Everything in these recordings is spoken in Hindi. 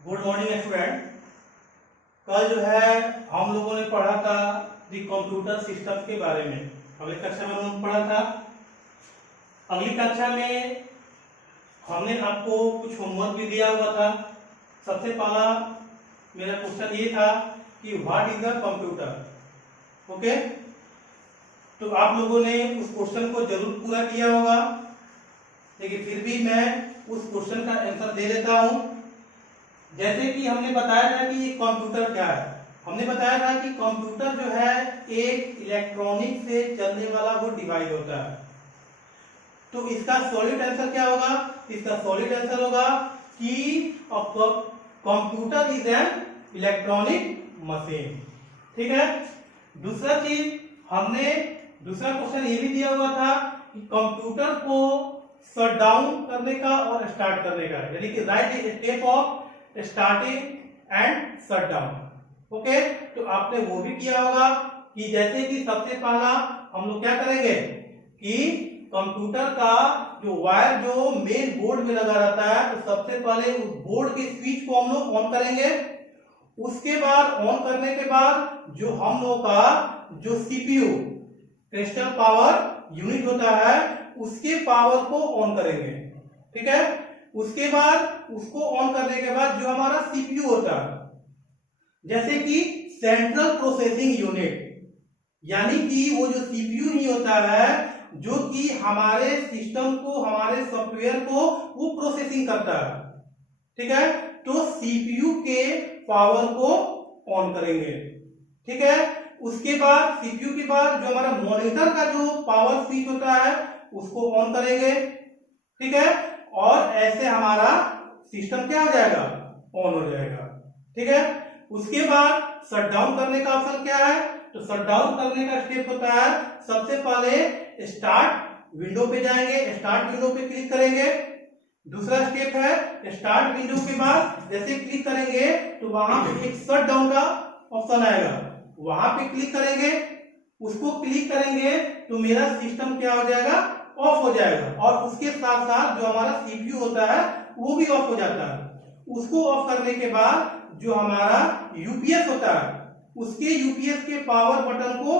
Good morning student. कल जो है हम लोगों ने पढ़ा था दी कंप्यूटर सिस्टम के बारे में। अगली कक्षा में हम लोग पढ़ा था। अगली कक्षा में हमने आपको कुछ होमवर्क भी दिया हुआ था। सबसे पहला मेरा क्वेश्चन ये था कि what is a computer. Okay, तो आप लोगों ने उस क्वेश्चन को जरूर पूरा किया होगा, लेकिन फिर भी मैं उस क्वेश्चन का आंसर दे देता हूं। जैसे कि हमने बताया था कि ये कंप्यूटर क्या है। हमने बताया था कि कंप्यूटर जो है एक इलेक्ट्रॉनिक से चलने वाला वो डिवाइस होता है। तो इसका सॉलिड आंसर क्या होगा? इसका सॉलिड आंसर होगा कि computer is an electronic machine. ठीक है। दूसरा चीज हमने दूसरा क्वेश्चन ये भी दिया हुआ था कि कंप्यूटर को शट डाउन करने का और स्टार्ट करने का, यानी कि right step of starting and shut down. Okay, तो आपने वो भी किया होगा कि जैसे कि सबसे पहला हम लोग क्या करेंगे कि कंप्यूटर का जो वायर जो मेन बोर्ड में लगा रहता है, तो सबसे पहले उस बोर्ड के स्विच को हम लोग ऑन करेंगे। उसके बाद ऑन करने के बाद जो हम लोग का जो सीपीयू क्रिस्टल पावर यूनिट होता है उसके पावर को ऑन करेंगे। ठीक है। उसके बाद उसको ऑन करने के बाद जो हमारा सीपीयू होता है, जैसे कि सेंट्रल प्रोसेसिंग यूनिट, यानी कि वो जो सीपीयू ही होता है जो कि हमारे सिस्टम को, हमारे सॉफ्टवेयर को वो प्रोसेसिंग करता है। ठीक है। तो सीपीयू के पावर को ऑन करेंगे। ठीक है। उसके बाद सीपीयू के बाद जो हमारा मॉनिटर का जो पावर स्विच होता है उसको ऑन करेंगे। ठीक है। और ऐसे हमारा सिस्टम क्या हो जाएगा? ऑन हो जाएगा। ठीक है। उसके बाद शट डाउन करने का ऑप्शन क्या है? तो शट डाउन करने का स्टेप होता है, सबसे पहले स्टार्ट विंडो पे जाएंगे, स्टार्ट विंडो पे क्लिक करेंगे। दूसरा स्टेप है स्टार्ट विंडो के बाद जैसे क्लिक करेंगे तो वहां पे एक शट डाउन का ऑप्शन आएगा, वहां पे क्लिक करेंगे। उसको क्लिक करेंगे तो मेरा सिस्टम क्या हो जाएगा? ऑफ हो जाएगा। और उसके साथ साथ जो हमारा सीपीयू होता है वो भी ऑफ हो जाता है। उसको ऑफ करने के बाद जो हमारा यूपीएस होता है उसके यूपीएस के पावर बटन को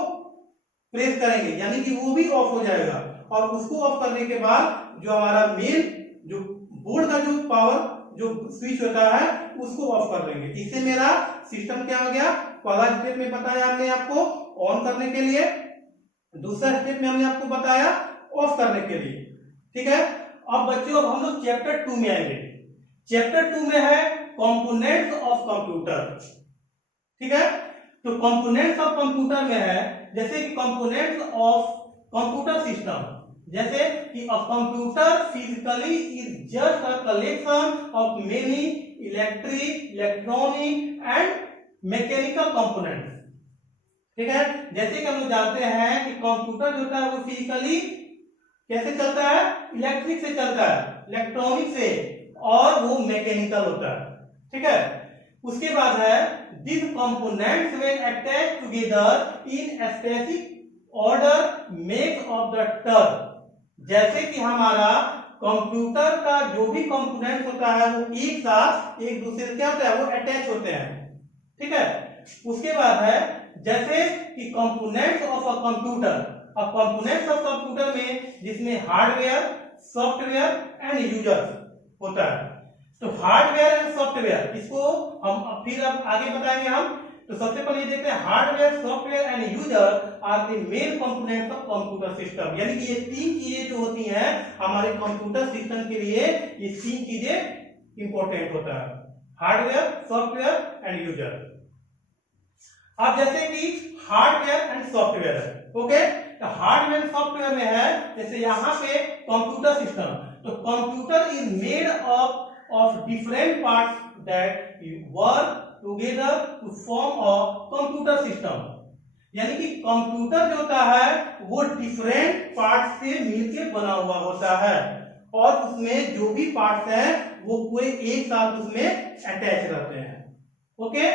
प्रेस करेंगे, यानी कि वो भी ऑफ हो जाएगा। और उसको ऑफ करने के बाद जो हमारा मेन जो बोर्ड का जो पावर जो स्विच होता है उसको ऑफ कर देंगे। इससे मेरा सिस्टम क्या हो गया? पहला स्टेप में बताया हमने आपको ऑन करने के लिए, दूसरा स्टेप में हमने आपको बताया ऑफ करने के लिए। ठीक है। अब बच्चों, अब हम लोग चैप्टर 2 में आएंगे। चैप्टर 2 में है कंपोनेंट्स ऑफ कंप्यूटर। ठीक है। तो कंपोनेंट्स ऑफ कंप्यूटर में है जैसे कि कंपोनेंट्स ऑफ कंप्यूटर सिस्टम, जैसे कि a computer physically is just a collection of many electronic and mechanical components. ठीक है। जैसे कि हम लोग जानते हैं कि कंप्यूटर जो होता है वो फिजिकली कैसे चलता है? इलेक्ट्रिक से चलता है, इलेक्ट्रॉनिक से, और वो मैकेनिकल होता है। ठीक है। उसके बाद है this components when attached together in specific order make of the term. जैसे कि हमारा कंप्यूटर का जो भी कंपोनेंट होता है वो एक साथ एक दूसरे से क्या होता है? वो अटैच होते हैं। ठीक है। उसके बाद है जैसे कि कंपोनेंट्स ऑफ अ कंप्यूटर, अब कंपोनेंट्स ऑफ कंप्यूटर में जिसमें हार्डवेयर, सॉफ्टवेयर एंड यूजर होता है। तो हार्डवेयर एंड सॉफ्टवेयर इसको हम फिर अब आगे बताएंगे हम। तो सबसे पहले देखते हैं hardware, software and user are the main components of computer system. यानी कि ये तीन चीजें जो होती हैं हमारे कंप्यूटर सिस्टम के लिए, ये तीन चीजें इंपॉर्टेंट होता है, हार्डवेयर, सॉफ्टवेयर एंड यूजर। अब जैसे कि हार्डवेयर एंड सॉफ्टवेयर है। ओके, तो हार्डवेयर सॉफ्टवेयर में है जैसे यहाँ पे कंप्यूटर सिस्टम, तो computer is made of different parts that work together to form a computer system. यानी कि कंप्यूटर जो होता है वो डिफरेंट पार्ट्स से मिलकर बना हुआ होता है, और उसमें जो भी पार्ट्स हैं वो पूरे एक साथ उसमें अटैच रहते हैं। ओके,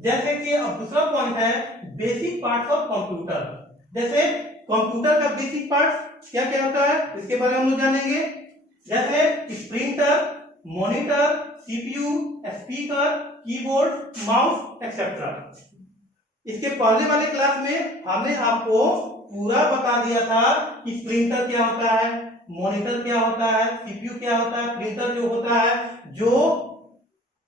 जैसे कि अब दूसरा पॉइंट है बेसिक पार्ट्स ऑफ कंप्यूटर। जैसे कंप्यूटर का बेसिक पार्ट्स क्या क्या होता है इसके बारे में हम लोग जानेंगे। जैसे printer, monitor, CPU, speaker, keyboard, mouse etcetera. इसके पहले वाले क्लास में हमने आपको पूरा बता दिया था कि प्रिंटर क्या होता है, मॉनिटर क्या होता है, सीपीयू क्या होता है, प्रिंटर जो होता है जो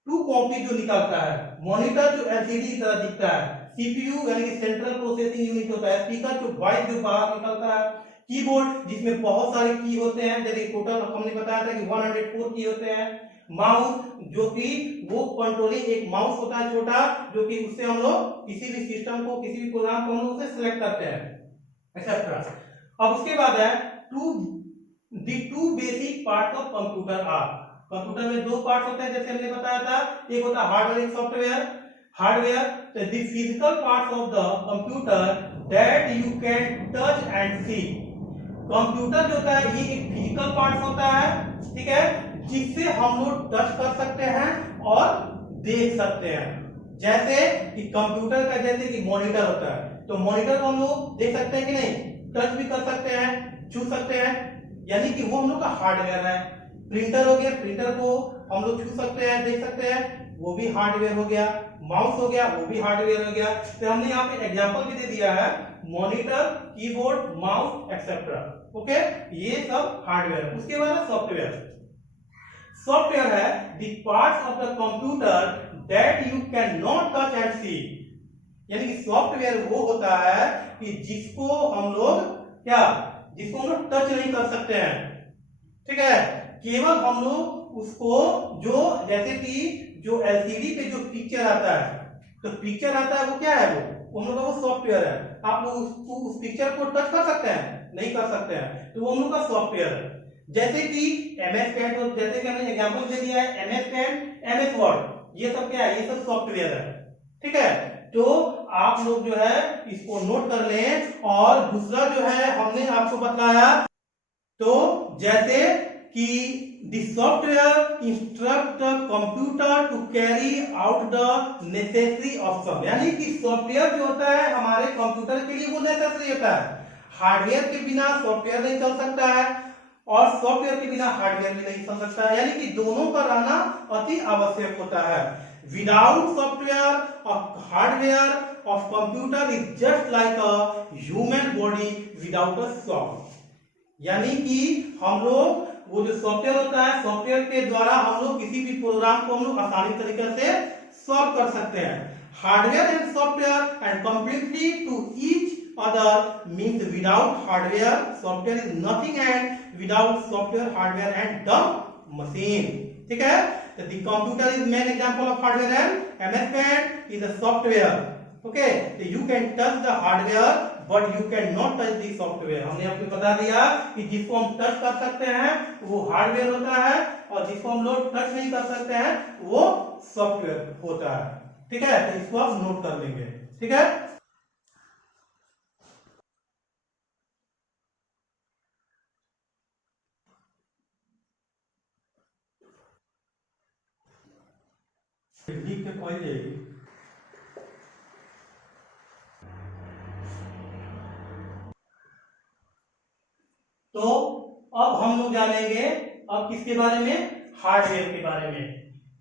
टू कॉपी जो निकलता है, मॉनिटर जो एलसीडी की तरह दिखता है, सीपीयू यानी कि सेंट्रल प्रोसेसिंग यूनिट होता है, स्पीकर जो वॉइस जो बाहर निकलता है, कीबोर्ड जिसमें बहुत सारे की होते हैं, जैसे टोटल हमने बताया था कि 104 की होते हैं, माउस जो कि वो कंट्रोलिंग एक माउस होता है छोटा, जो कि उससे हम लोग किसी भी सिस्टम को किसी भी प्रोग्राम को हम लोग उसे सिलेक्ट करते हैं एक्सेट्रा। अब उसके बाद है two basic parts of computer are. Computer में दो पार्ट्स होते हैं जैसे हमने बताया था, एक होता है हार्डवेयर, एक software. Hardware the physical parts of the computer that you can touch and see. Computer जो होता है ये एक फिजिकल पार्ट्स होता है, ठीक है, जिससे हम लोग टच कर सकते हैं और देख सकते हैं। जैसे कि कंप्यूटर का जैसे कि मॉनिटर होता है, तो मॉनिटर को हम लोग देख सकते हैं कि नहीं, टच भी कर सकते हैं, छू सकते हैं, यानी कि वो हम लोग का हार्डवेयर है। प्रिंटर हो गया, प्रिंटर को हम लोग छू सकते हैं, देख सकते हैं, वो भी हार्डवेयर हो गया। माउस हो गया, वो भी हार्डवेयर हो गया। तो हमने यहाँ पे एग्जांपल भी दे दिया है, monitor, keyboard, mouse etcetera. Okay, ये सब हार्डवेयर। उसके बाद सॉफ्टवेयर। सॉफ्टवेयर है the parts of the computer that you can not touch and see. यानी कि सॉफ्टवेयर वो होता है कि जिसको हम लोग टच नहीं कर सकते हैं, ठीक है, केवल हम लोग उसको जो जैसे कि जो एलसीडी पे जो पिक्चर आता है, तो पिक्चर आता है वो क्या है, वो हम लोग का वो सॉफ्टवेयर है। आप लोग उसको उस पिक्चर को टच कर सकते हैं, नहीं कर सकते हैं, तो वो हम लोग का सॉफ्टवेयर है। जैसे कि एमएस पेंट, जैसे कि हमने एग्जांपल दे दिया है, एमएस पेंट, एमएस वर्ड, ये सब क्या है, ये सब सॉफ्टवेयर है, ठीक है। तो आप लोग जो है इसको नोट कर लें। और दूसरा जो है हमने आपको बताया, तो जैसे कि the software instruct the computer to carry out the necessary option. यानी कि सॉफ्टवेयर जो होता है हमारे कंप्यूटर के लिए वो नेसेसरी होता है। हार्डवेयर के बिना सॉफ्टवेयर नहीं चल सकता है और सॉफ्टवेयर के बिना हार्डवेयर भी नहीं चल सकता है, यानी कि दोनों का रहना अति आवश्यक होता है। विदाउट सॉफ्टवेयर और hardware of computer is just like a human body without a soul. यानी कि हम लोग वो जो सॉफ्टवेयर होता है, सॉफ्टवेयर के द्वारा हम लोग किसी भी प्रोग्राम को हम लोग आसानी तरीके से सॉल्व कर सकते हैं। Hardware and software and completely to each other means without hardware software is nothing and without software hardware and dumb machine, ठीक है। the computer is main example of hardware and MS Paint is a software, okay, so you can touch the hardware but you cannot touch the software। हमने आपको बता दिया कि जिसको हम टच कर सकते हैं वो हार्डवेयर होता है और जिसको हम लोग टच नहीं कर सकते हैं वो सॉफ्टवेयर होता है, ठीक है। तो इसको आप नोट कर लेंगे, ठीक है। लिख के पढ़ जाएगी। तो अब हम लोग जानेंगे अब किसके बारे में, हार्डवेयर के बारे में।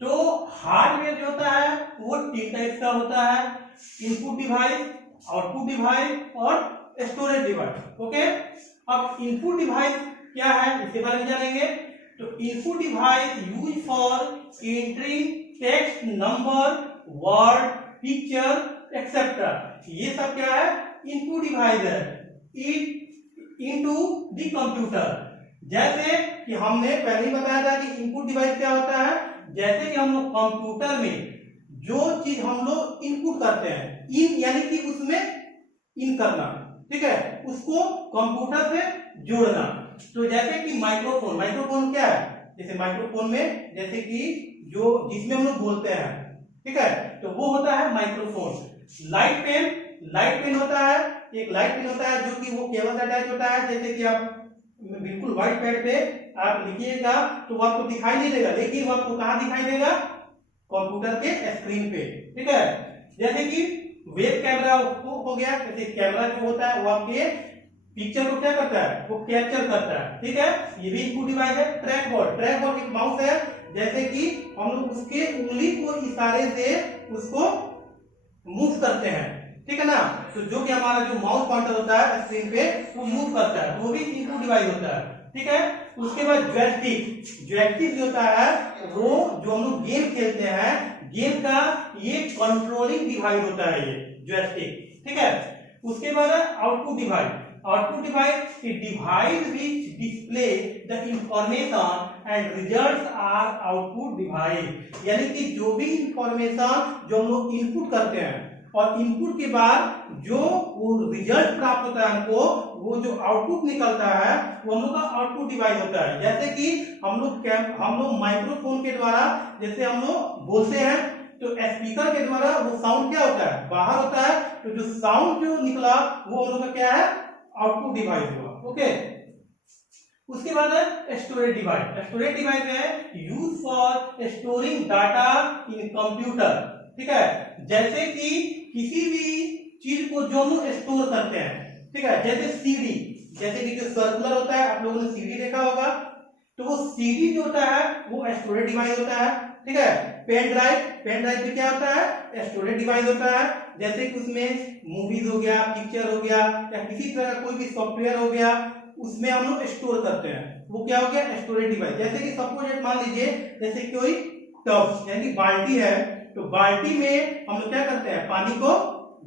तो हार्डवेयर जो होता है वो तीन टाइप का होता है, इनपुट डिवाइस, आउटपुट डिवाइस और स्टोरेज डिवाइस। ओके, अब इनपुट डिवाइस क्या है इसके बारे में जानेंगे। तो input device use for entering text, number, word, picture etcetera, ये सब क्या है, इनपुट डिवाइस है इनटू द कंप्यूटर। जैसे कि हमने पहले ही बताया था कि इनपुट डिवाइस क्या होता है, जैसे कि हम लोग कंप्यूटर में जो चीज हम लोग इनपुट करते हैं, इन यानी कि उसमें इन करना, ठीक है, उसको कंप्यूटर से जोड़ना। तो जैसे कि माइक्रोफोन, माइक्रोफोन क्या है, जैसे माइक्रोफोन में जैसे कि जो जिसमें हम लोग बोलते हैं, ठीक है, तो वो होता है microphone. Light pen, light pen होता है, एक लाइट पेन होता है जो कि वो केबल से अटैच होता है। जैसे कि आप बिल्कुल व्हाइट पैड पे आप लिखिएगा तो वो आपको दिखाई नहीं देगा, लेकिन वो आपको कहाँ दिखाई देगा, कंप्यूटर के स्क्रीन पे, ठीक है। जैसे कि वेब कैमरा हो गया, जैसे कैमरा जो होता है वो आपके पिक्चर को क्या करता है, वो कैप्चर करता है, ठीक है, ये भी इनपुट डिवाइस है। ट्रैक बॉल, ट्रैक बॉल एक माउस है जैसे कि हम लोग उसके उंगली को इशारे से उसको मूव करते हैं, ठीक है ना। तो जो कि हमारा जो माउस पॉइंटर होता है स्क्रीन पे वो मूव करता है, वो भी इनपुट डिवाइस होता है, ठीक है। उसके बाद जॉयस्टिक जो होता है वो जो हम लोग गेम खेलते हैं, गेम का ये कंट्रोलिंग डिवाइस होता है, ये जॉयस्टिक, ठीक है। उसके बाद output device device which display the information and results are output device, यानी कि जो भी इंफॉर्मेशन जो हम लोग इनपुट करते हैं और इनपुट के बाद जो वो रिजल्ट प्राप्त होता है हमको, वो जो आउटपुट निकलता है वो हम लोग का आउटपुट डिवाइस होता है। जैसे कि हम लोग माइक्रोफोन के द्वारा जैसे हम लोग बोलते हैं तो स्पीकर के द्वारा वो साउंड क्या होता है, बाहर होता है, तो जो साउंड जो निकला वो हम लोग का क्या है, आउटपुट डिवाइस हुआ, ओके। उसके बाद है स्टोरेज डिवाइस है use for storing data in computer, ठीक है। जैसे कि किसी भी चीज को जो हम स्टोर करते हैं, ठीक है, जैसे सीडी, जैसे कि जो सर्कुलर होता है, आप लोगों ने सीडी देखा होगा, तो वो सीडी जो होता है वो स्टोरेज डिवाइस होता है, ठीक है। पेन ड्राइव भी क्या होता है, स्टोरेज डिवाइस होता है। जैसे कि उसमें मूवीज हो गया, पिक्चर हो गया, या किसी तरह का कोई भी सॉफ्टवेयर हो गया, उसमें हम लोग स्टोर करते हैं, वो क्या हो गया, स्टोरेज डिवाइस। जैसे कि सपोज मान लीजिए जैसे कोई टब यानी बाल्टी है, तो बाल्टी में हम लोग क्या करते हैं, पानी को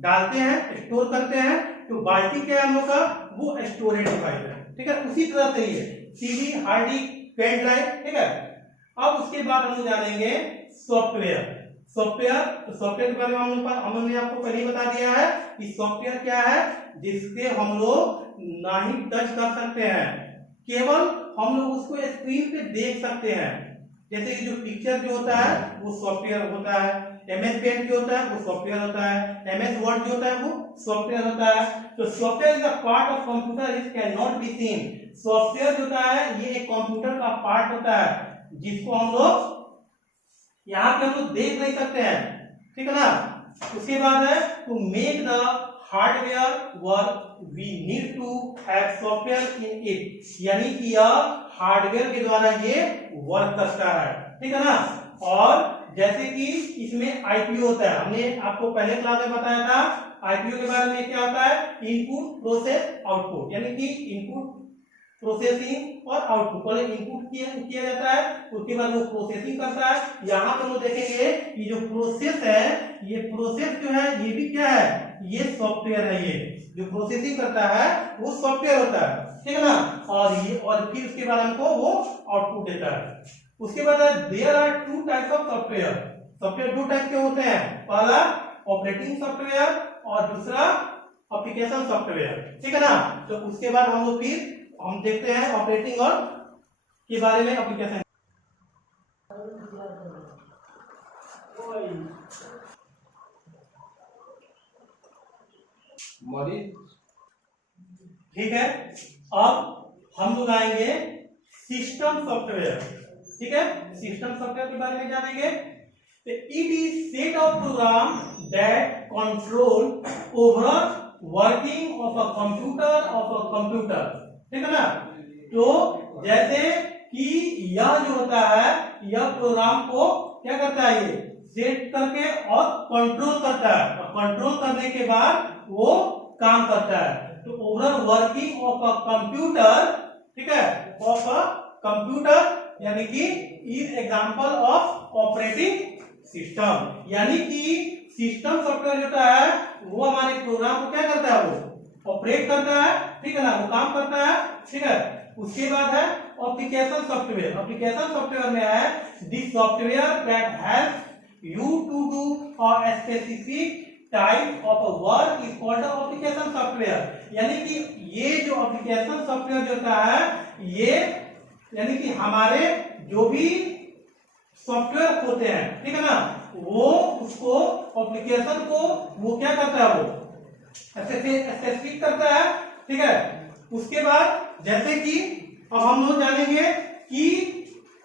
डालते हैं, स्टोर करते हैं, तो बाल्टी क्या है हम लोग का, वो स्टोरेज डिवाइस है, ठीक है। उसी तरह से ही है CD, hard disk, pen drive, ठीक है। अब उसके बाद हम लोग जानेंगे सॉफ्टवेयर के बारे में हमने आपको पहले ही बता दिया है कि सॉफ्टवेयर क्या है, जिसके हम लोग ना ही टच कर सकते हैं, केवल हम लोग उसको स्क्रीन पे देख सकते हैं। जैसे कि जो पिक्चर जो होता है वो सॉफ्टवेयर होता है, MS पेंट जो होता है वो सॉफ्टवेयर होता है, MS वर्ड जो होता है वो सॉफ्टवेयर होता है। तो software is a part of computer it can not be seen. Software जो होता है ये एक कंप्यूटर का पार्ट होता है, जिसको हम लोग यहाँ पे हम लोग देख नहीं सकते हैं, ठीक है ना। उसके बाद है to make the hardware work we need to have software in it, यानी कि यह हार्डवेयर के द्वारा ये वर्क करता है, ठीक है ना। और जैसे कि इसमें आईपीओ होता है, हमने आपको पहले क्लास में बताया था आईपीओ के बारे में, क्या होता है, इनपुट प्रोसेस आउटपुट, यानी कि इनपुट प्रोसेसिंग और आउटपुट, पहले इनपुट किया जाता है, उसके बाद वो प्रोसेसिंग करता है। यहाँ पर हम देखेंगे कि जो प्रोसेस है, ये प्रोसेस जो है ये भी क्या है, ये सॉफ्टवेयर है, ये जो प्रोसेसिंग करता है वो सॉफ्टवेयर होता है, ठीक है ना। और फिर उसके बाद हमको वो आउटपुट देता है। उसके बाद there are two types of software दो टाइप के होते हैं, पहला ऑपरेटिंग सॉफ्टवेयर और दूसरा एप्लीकेशन सॉफ्टवेयर, ठीक है ना। तो उसके बाद हम लोग फिर हम देखते हैं ऑपरेटिंग और के बारे में, एप्लीकेशन। ठीक है, अब हम लोग आएंगे सिस्टम सॉफ्टवेयर, ठीक है। सिस्टम सॉफ्टवेयर के बारे में जानेंगे। It is set of program that control overall working of a computer, ठीक है ना। तो जैसे कि यह जो होता है, यह प्रोग्राम को क्या करता है, ये सेट करके और कंट्रोल करता है, और कंट्रोल करने के बाद वो काम करता है। तो overall working of a computer, ठीक है, ऑफ अ कंप्यूटर, यानी कि is example of operating system, यानी कि सिस्टम सॉफ्टवेयर होता है वो हमारे प्रोग्राम को क्या करता है, वो ऑपरेट करता है, ठीक है ना, वो काम करता है, ठीक है। उसके बाद है एप्लीकेशन सॉफ्टवेयर में है this software that helps you to do a specific type of a work is called application software, यानी कि ये जो एप्लीकेशन सॉफ्टवेयर जो होता है, ये यानी कि हमारे जो भी सॉफ्टवेयर होते हैं, ठीक है ना, वो उसको एप्लीकेशन को वो क्या करता है, वो स्पेसिफिक करता है, ठीक है। उसके बाद जैसे कि अब हम लोग जानेंगे कि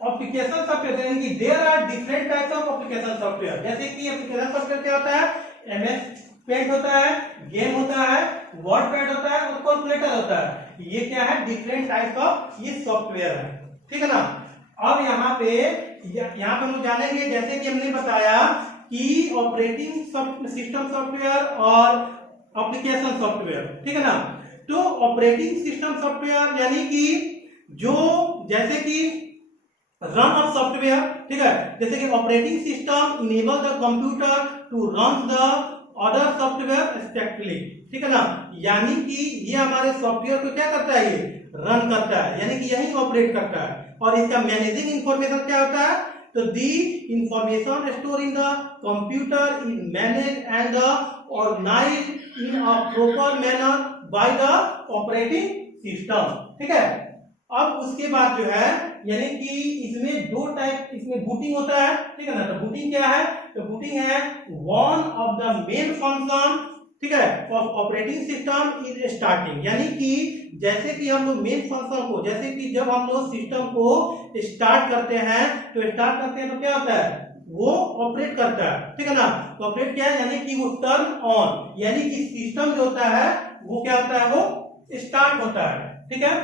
एप्लीकेशन सॉफ्टवेयर, यानी कि there are different types of application software. जैसे कि एप्लीकेशन सॉफ्टवेयर क्या होता है, MS पेंट होता है, गेम होता है, वर्ड पैड होता है और कैलकुलेटर होता है। ये क्या है, डिफरेंट टाइप्स ऑफ ये सॉफ्टवेयर है, ठीक है ना। अब यहाँ पे यहाँ पे हम लोग जानेंगे, जैसे कि हमने बताया कि ऑपरेटिंग सिस्टम सॉफ्टवेयर और एप्लीकेशन सॉफ्टवेयर, ठीक है ना। तो ऑपरेटिंग सिस्टम सॉफ्टवेयर यानी कि जो जैसे कि रन ऑफ सॉफ्टवेयर, ठीक है, जैसे कि operating system enable the computer to run the other software respectively, ठीक है ना। यानी कि ये हमारे सॉफ्टवेयर को क्या करता है, ये रन करता है, यानी कि यही ऑपरेट करता है। और इसका मैनेजिंग इंफॉर्मेशन क्या होता है, तो the information store in the computer is manage and organised in a proper manner by the operating system, ठीक है। अब उसके बाद जो है, यानी कि इसमें दो टाइप, इसमें बूटिंग होता है, ठीक है ना। तो बूटिंग क्या है, तो बूटिंग है one of the main function, ठीक है, of operating system is starting, यानी कि जैसे कि हम लोग मेन फंक्शन को, जैसे कि जब हम लोग सिस्टम को स्टार्ट करते हैं तो क्या होता है, वो ऑपरेट करता है, ठीक है ना। तो ऑपरेट क्या है, यानी कि वो टर्न ऑन, यानी कि सिस्टम जो होता है वो क्या होता है, वो स्टार्ट होता है, ठीक है।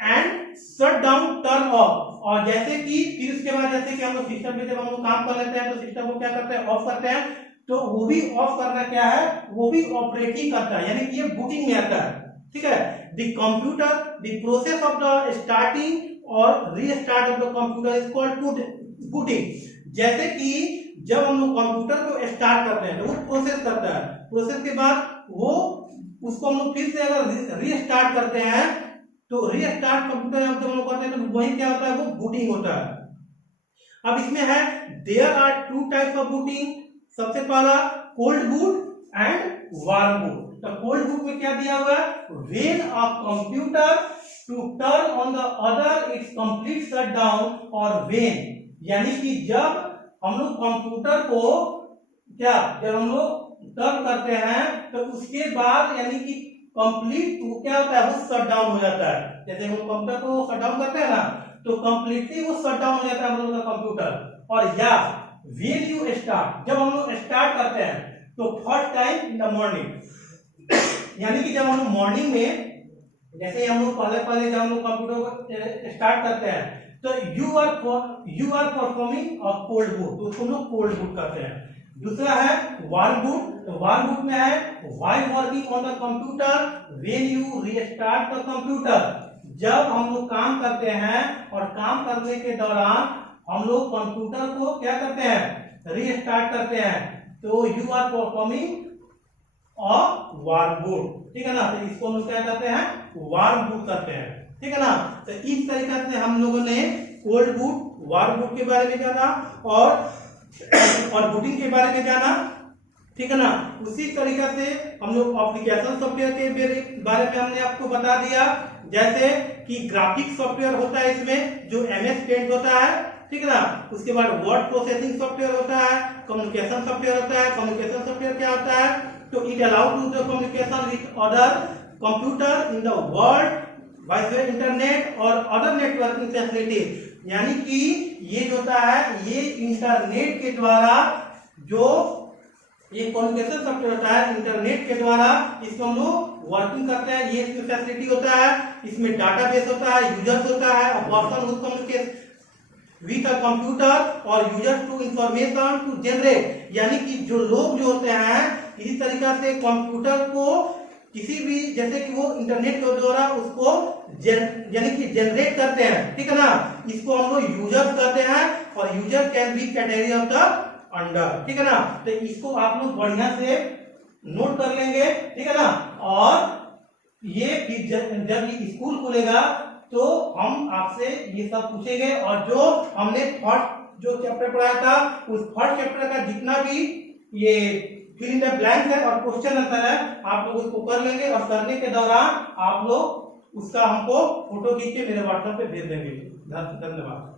And shut down turn off, और जैसे कि फिर उसके बाद जैसे कि हम लोग सिस्टम पे जब हम लोग काम कर लेते हैं तो सिस्टम को क्या करते हैं, ऑफ करते हैं। तो वो भी ऑफ करना क्या है, वो भी ऑपरेटिंग करता है, यानी कि ये बूटिंग में आता है, ठीक है। The computer, the process of the starting और restart of the computer is called booting. जैसे कि जब हम लोग कंप्यूटर को स्टार्ट करते हैं तो वो प्रोसेस करता है, प्रोसेस के बाद वो उसको हम लोग फिर से अगर रीस्टार्ट करते हैं तो रीस्टार्ट कंप्यूटर जब हम लोग करते हैं तो वही क्या होता है, वो बूटिंग होता है। अब इसमें है there are two types of booting, सबसे पहला cold boot and warm boot. तो कोल्ड बूट में क्या दिया हुआ है, when a computer to turn on the other it's complete shut down, और व्हेन यानी कि जब हम लोग कंप्यूटर को क्या, जब हम लोग टर्न करते हैं तो उसके बाद यानी कि कंप्लीट क्या होता है, वो शट डाउन हो जाता है। जैसे हम कंप्यूटर को शट डाउन करते हैं ना, तो कंप्लीटली वो शट डाउन हो जाता है हम लोग का कंप्यूटर। और या व्हेन यू स्टार्ट, जब हम लोग स्टार्ट करते हैं तो first time in the morning, यानी कि जब हम लोग मॉर्निंग में, जैसे हम लोग पहले जब हम लोग कंप्यूटर को स्टार्ट करते हैं तो you are performing a cold boot, तो उसको हम लोग कोल्ड बूट करते हैं। दूसरा है वार्म बूट, तो वार्म बूट में है while working on the computer when you restart the computer, जब हम लोग काम करते हैं और काम करने के दौरान हम लोग कंप्यूटर को क्या करते हैं, रीस्टार्ट करते हैं, तो you are performing a warm boot, ठीक है ना। तो इसको हम लोग क्या करते हैं, वार्म बूट करते हैं, ठीक है ना। तो इस तरीके से हम लोगों ने कोल्ड बूट, वार्म बूट के बारे में जाना और बूटिंग के बारे में जाना, ठीक है ना। उसी तरीके से हम लोग एप्लीकेशन सॉफ्टवेयर के बारे में हमने आपको बता दिया, जैसे कि ग्राफिक सॉफ्टवेयर होता है इसमें जो MS पेंट होता है, ठीक है ना। उसके बाद वर्ड प्रोसेसिंग सॉफ्टवेयर होता है, कम्युनिकेशन सॉफ्टवेयर होता है। कम्युनिकेशन सॉफ्टवेयर क्या होता है, तो it allow to the communication with other computer in the world wise internet और अदर नेटवर्किंग फैसिलिटीज, यानी कि ये जो होता है ये इंटरनेट के द्वारा, जो ये कम्युनिकेशन सॉफ्टवेयर होता है इंटरनेट के द्वारा इसको हम लोग वर्किंग करते हैं। ये इसमें फैसिलिटी होता है, इसमें डाटाबेस होता है, यूजर्स होता है, person who communicate with a computer और users to information to generate, यानी कि जो लोग जो होते हैं इसी तरीका से कंप्यूटर को किसी भी, जैसे कि वो इंटरनेट के द्वारा उसको यानी कि जनरेट करते हैं, ठीक है ना। इसको हम लोग यूजर्स कहते हैं और user can be category of the under, ठीक है ना। तो इसको आप लोग बढ़िया से नोट कर लेंगे, ठीक है ना। और ये जब ये स्कूल खुलेगा तो हम आपसे ये सब पूछेंगे, और जो हमने फर्स्ट जो चैप्टर पढ़ाया था उस फर्स्ट चैप्टर का जितना भी ये फिल इन द ब्लैंक है और क्वेश्चन आंसर है, आप लोग उसको कर लेंगे, और करने के दौरान आप लोग उसका हमको फोटो खींच के मेरे व्हाट्सएप पे भेज देंगे। धन्यवाद।